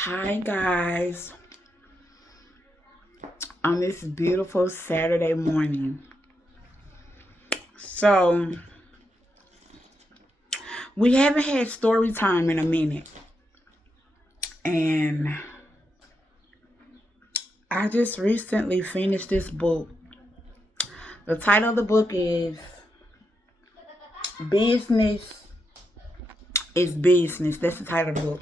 Hi guys, on this beautiful Saturday morning. So, we haven't had story time in a minute, and I just recently finished this book. The title of the book is Business is Business. That's the title of the book.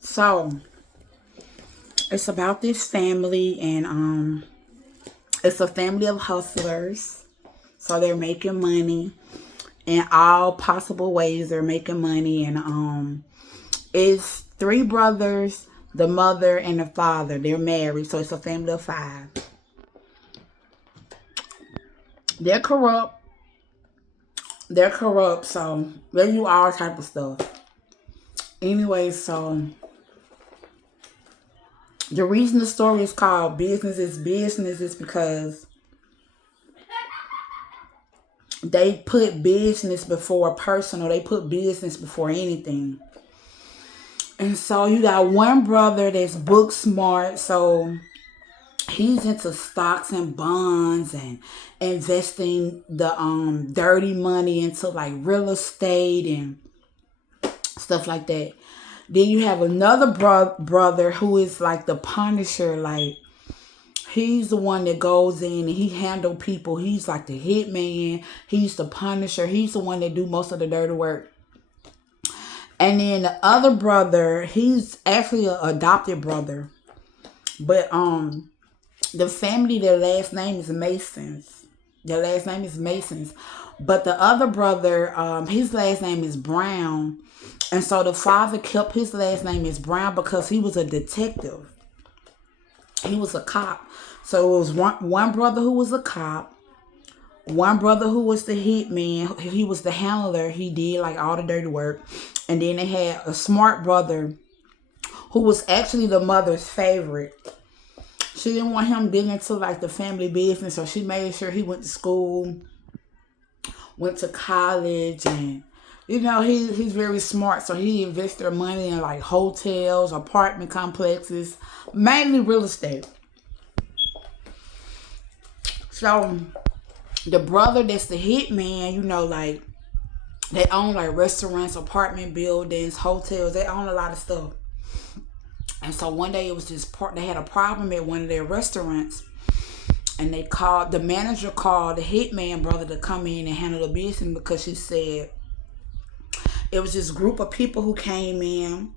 So, it's about this family, and it's a family of hustlers. So they're making money in all possible ways. They're making money, and it's three brothers, the mother and the father. They're married, so it's a family of five. They're corrupt. So they do all type of stuff. Anyway, so the reason the story is called Business is Business is because they put business before personal. They put business before anything. And so you got one brother that's book smart, so he's into stocks and bonds and investing the dirty money into like real estate and stuff like that. Then you have another brother who is like the Punisher. Like, he's the one that goes in and he handle people. He's like the hitman. He's the Punisher. He's the one that do most of the dirty work. And then the other brother, he's actually an adopted brother. But the family, their last name is Masons. Their last name is Masons. But the other brother, his last name is Brown. And so the father kept his last name as Brown because he was a detective. He was a cop. So it was one brother who was a cop. One brother who was the hitman. He was the handler. He did like all the dirty work. And then they had a smart brother who was actually the mother's favorite. She didn't want him getting into like the family business, so she made sure he went to school, went to college, and he's very smart. So he invested their money in like hotels, apartment complexes, mainly real estate. So the brother that's the hitman, like they own like restaurants, apartment buildings, hotels. They own a lot of stuff. And so one day it was they had a problem at one of their restaurants, and the manager called the hitman brother to come in and handle the business because she said it was this group of people who came in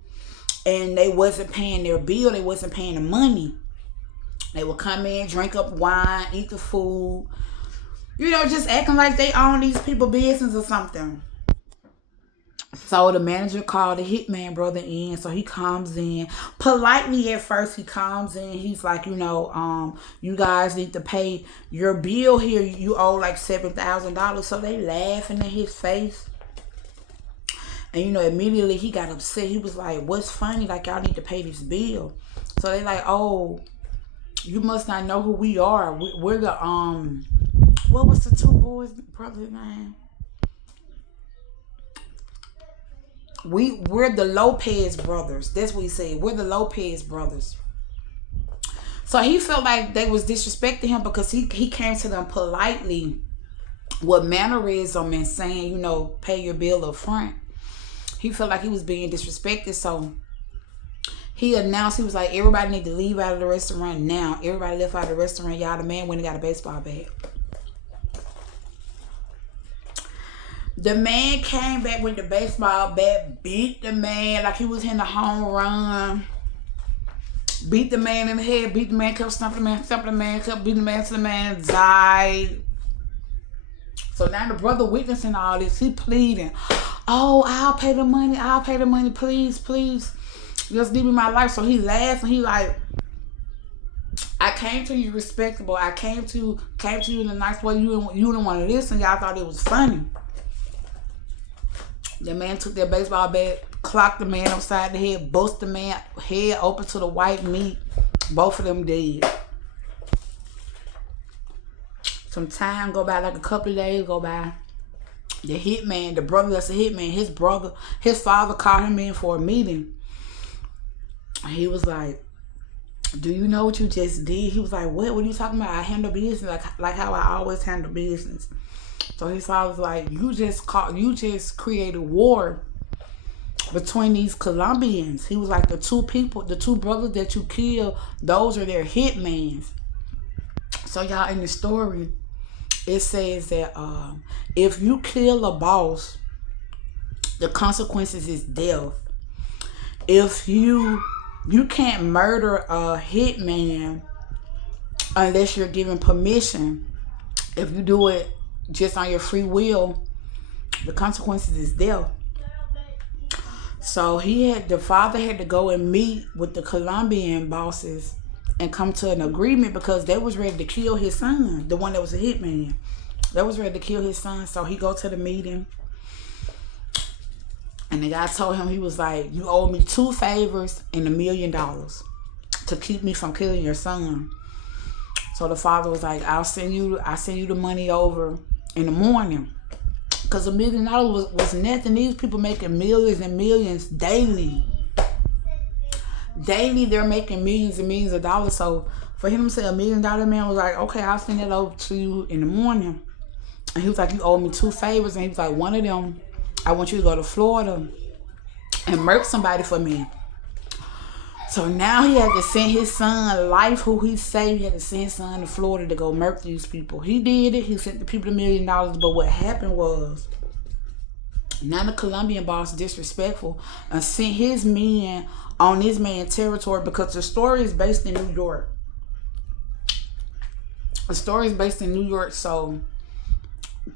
and they wasn't paying their bill. They wasn't paying the money. They would come in, drink up wine, eat the food, just acting like they own these people business or something. So the manager called the hitman brother in. So he comes in politely at first. He comes in. He's like, you guys need to pay your bill here. You owe like $7,000. So they laughing in his face. And immediately he got upset. He was like, what's funny? Like, y'all need to pay this bill. So they like, oh, you must not know who we are. We're the what was the two boys' brother's name? We're the Lopez brothers. That's what he said. We're the Lopez brothers. So he felt like they was disrespecting him because he came to them politely with mannerism and saying, pay your bill up front. He felt like he was being disrespected. So he announced, he was like, everybody need to leave out of the restaurant now. Everybody left out of the restaurant. Y'all, the man went and got a baseball bat. The man came back with the baseball bat, beat the man like he was in the home run. Beat the man in the head, beat the man, kept stumping the man, kept beating the man till the man died. So now the brother witnessing all this, he pleading, oh, I'll pay the money, please, just give me my life. So he laughed and he like, I came to you respectable. I came to you in a nice way. You didn't want to listen. Y'all thought it was funny. The man took their baseball bat, clocked the man upside the head, busted the man head open to the white meat. Both of them dead. Some time go by, like a couple of days go by. The brother that's a hitman, his father called him in for a meeting. He was like, do you know what you just did? He was like, what are you talking about? I handle business like how I always handle business. So his father was like, you just created war between these Colombians. He was like, the two brothers that you killed, those are their hitmans. So y'all, in the story, it says that if you kill a boss, the consequences is death. If you can't murder a hitman unless you're given permission. If you do it just on your free will, the consequences is death. So the father had to go and meet with the Colombian bosses and come to an agreement because they was ready to kill his son, the one that was a hitman. They was ready to kill his son. So he go to the meeting, and the guy told him, he was like, you owe me 2 favors and $1 million to keep me from killing your son. So the father was like, I'll send you the money over in the morning. Because $1 million was nothing. These people making millions and millions daily. Daily, they're making millions and millions of dollars. So for him to say $1 million, man was like, okay, I'll send it over to you in the morning. And he was like, you owe me 2 favors. And he was like, one of them, I want you to go to Florida and murk somebody for me. So now he had to send his son, Life, who he saved, he had to send his son to Florida to go murk these people. He did it. He sent the people $1 million. But what happened was, now the Colombian boss disrespectful and sent his men on this man's territory, because the story is based in New York. The story is based in New York. So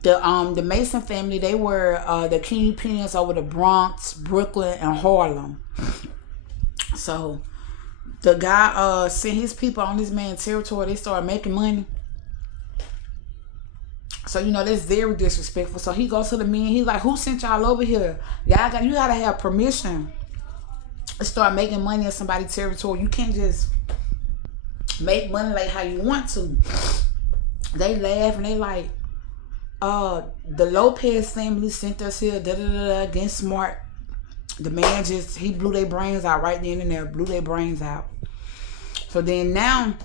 the Mason family, they were the kingpins over the Bronx, Brooklyn, and Harlem. So the guy sent his people on this man's territory. They started making money. So, you know, that's very disrespectful. So he goes to the men. He's like, who sent y'all over here? You gotta have permission to start making money in somebody's territory. You can't just make money like how you want to. They laugh and they like, the Lopez family sent us here, against Smart. The man he blew their brains out right then and there, blew their brains out. So then now,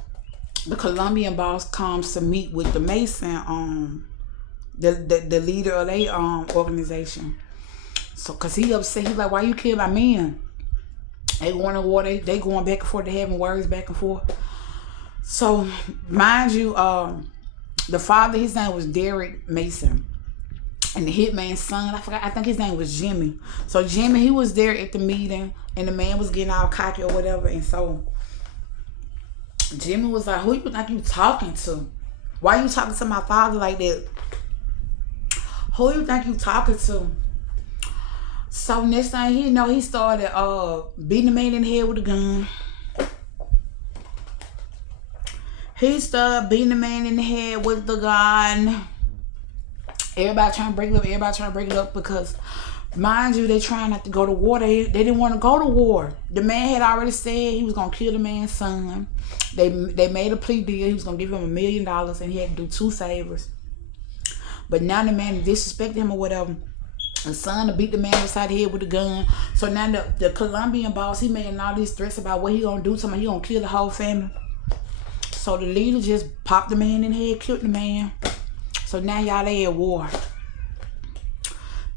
the Colombian boss comes to meet with the Mason, the leader of their organization. So, cause he upset, he's like, why you kill my men? They going to war, they going back and forth, they having words back and forth. So, mind you, the father, his name was Derek Mason. And the hitman's son, I think his name was Jimmy. So Jimmy, he was there at the meeting, and the man was getting all cocky or whatever. And so Jimmy was like, who you think you talking to? Why you talking to my father like that? Who you think you talking to? So next thing he know, he started beating the man in the head with a gun. He started beating the man in the head with the gun. Everybody trying to break it up, because, mind you, they trying not to go to war. They didn't want to go to war. The man had already said he was going to kill the man's son. They made a plea deal. He was going to give him $1 million, and he had to do 2 favors. But now the man disrespected him or whatever. The son beat the man upside the head with a gun. So now the Colombian boss, he making all these threats about what he going to do to him. He going to kill the whole family. So the leader just popped the man in the head, killed the man. So now y'all they at war.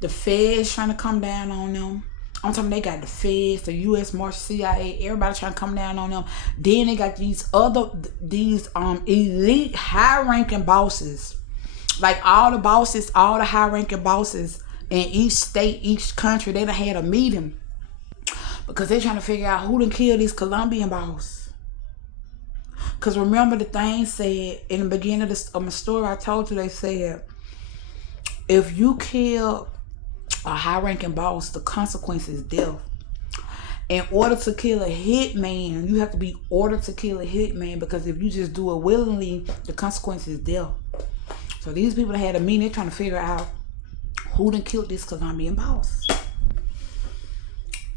The feds trying to come down on them. I'm talking, they got the feds, the U.S. Marshal, CIA, everybody trying to come down on them. Then they got these elite high-ranking bosses. Like all the high-ranking bosses in each state, each country, they done had a meeting. Because they trying to figure out who done killed this Colombian boss. Because remember, the thing said in the beginning of my story, I told you, they said, if you kill a high-ranking boss, the consequence is death. In order to kill a hitman, you have to be ordered to kill a hitman, because if you just do it willingly, the consequence is death. So these people had a meeting, they're trying to figure out who done killed this Colombian boss.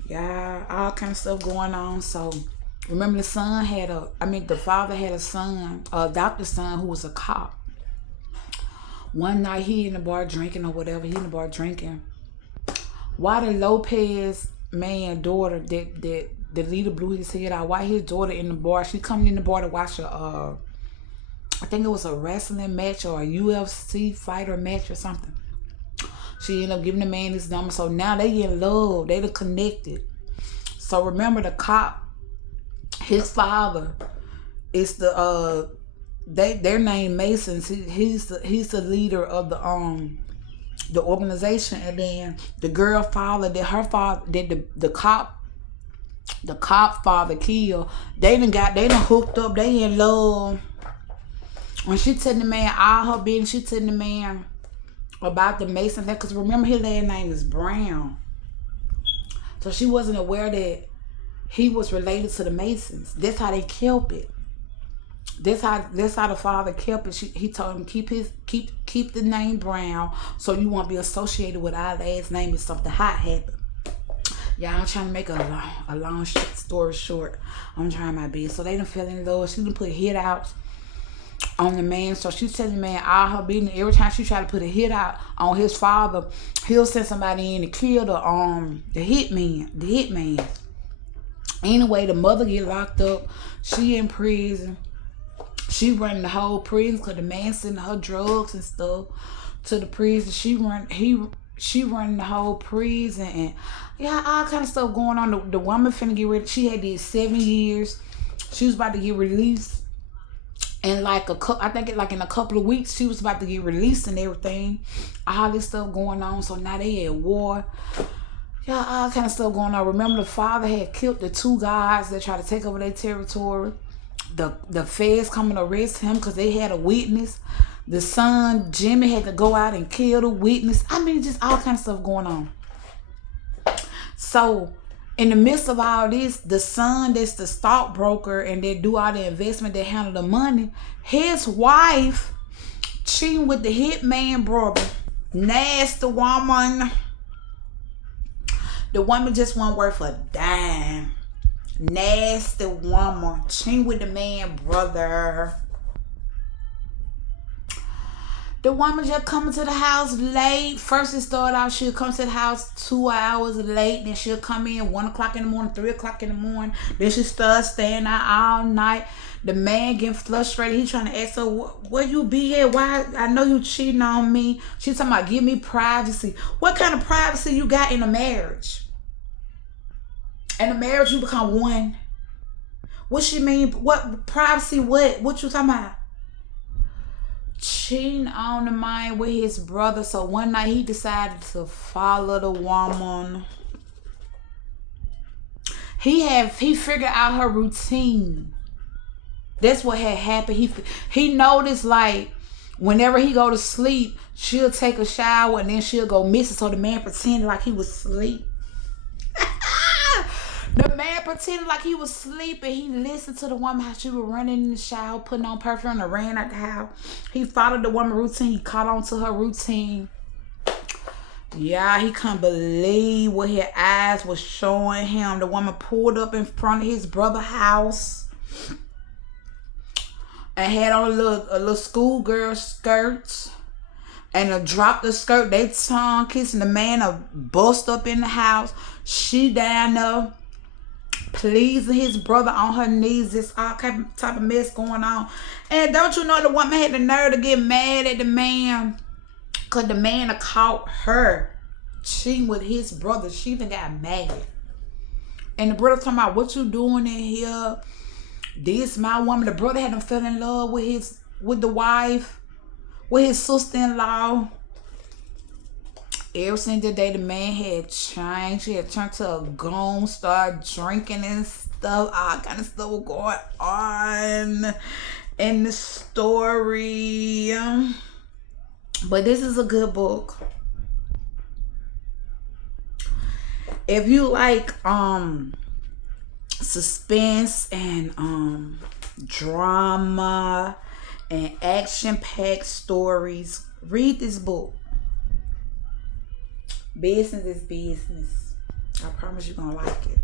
Yeah, all kind of stuff going on. So remember, the father had a son, a adopted son, who was a cop. One night he in the bar drinking or whatever. He in the bar drinking. Why the Lopez man daughter, that the leader blew his head out. While his daughter in the bar, she coming in the bar to watch I think it was a wrestling match or a UFC fighter match or something. She ended up giving the man his number. So now they in love. They done connected. So remember the cop, his father is they're named Masons. He's the leader of the organization. And then the girl father that her father that the cop father killed, they done hooked up. They in love. When she telling the man all her business, she telling the man about the Mason thing. Because remember, his last name is Brown. So she wasn't aware that he was related to the Masons. That's how they kept it. That's how the father kept it. He told him keep the name Brown so you won't be associated with our last name if something hot happened. Yeah, I'm trying to make a long story short. I'm trying my best. So they done fell in love. She done put hit outs on the man. So she's telling the man all her business. Every time she try to put a hit out on his father, he'll send somebody in to kill the hitman. Anyway, the mother get locked up. She in prison. She running the whole prison because the man sending her drugs and stuff to the prison. She running the whole prison, and yeah, all kind of stuff going on. The woman finna get ready. She had did 7 years. She was about to get released. And I think in a couple of weeks, she was about to get released and everything. All this stuff going on. So now they at war. Yeah, all kind of stuff going on. Remember, the father had killed the 2 guys that tried to take over their territory. The feds come and arrest him because they had a witness. The son, Jimmy, had to go out and kill the witness. I mean, just all kind of stuff going on. So, in the midst of all this, the son that's the stockbroker and they do all the investment, they handle the money, his wife cheating with the hitman brother. Nasty woman. The woman just wasn't worth a dime. Nasty woman. Cheating with the man brother. The woman just coming to the house late. First it started out, she'll come to the house 2 hours late. Then she'll come in 1 o'clock in the morning, 3 o'clock in the morning. Then she starts staying out all night. The man getting frustrated. He trying to ask her, where you be at? Why? I know you cheating on me. She's talking about, give me privacy. What kind of privacy you got in a marriage? In a marriage, you become one. What she mean? What privacy? What you talking about? Cheating on the man with his brother. So one night he decided to follow the woman. He figured out her routine. That's what had happened. He noticed, like, whenever he go to sleep, she'll take a shower and then she'll go missing. So the man pretended like he was asleep. The man pretended like he was sleeping. He listened to the woman, how she was running in the shower, putting on perfume, and ran out the house. He followed the woman's routine. He caught on to her routine. Yeah, he couldn't believe what his eyes was showing him. The woman pulled up in front of his brother's house and had on a little schoolgirl skirt. And dropped the skirt. They tongue kissing. The man bust up in the house. She down there pleasing his brother on her knees. This all type of mess going on. And don't you know the woman had the nerve to get mad at the man? Because the man caught her cheating with his brother. She even got mad. And the brother talking about, what you doing in here? This my woman. The brother had him fell in love with the wife, with his sister-in-law. Ever since the day the man had changed, he had turned to a goon, started drinking and stuff. All kind of stuff was going on in the story. But this is a good book. If you like suspense and drama and action-packed stories, read this book. Business is business. I promise you're gonna like it.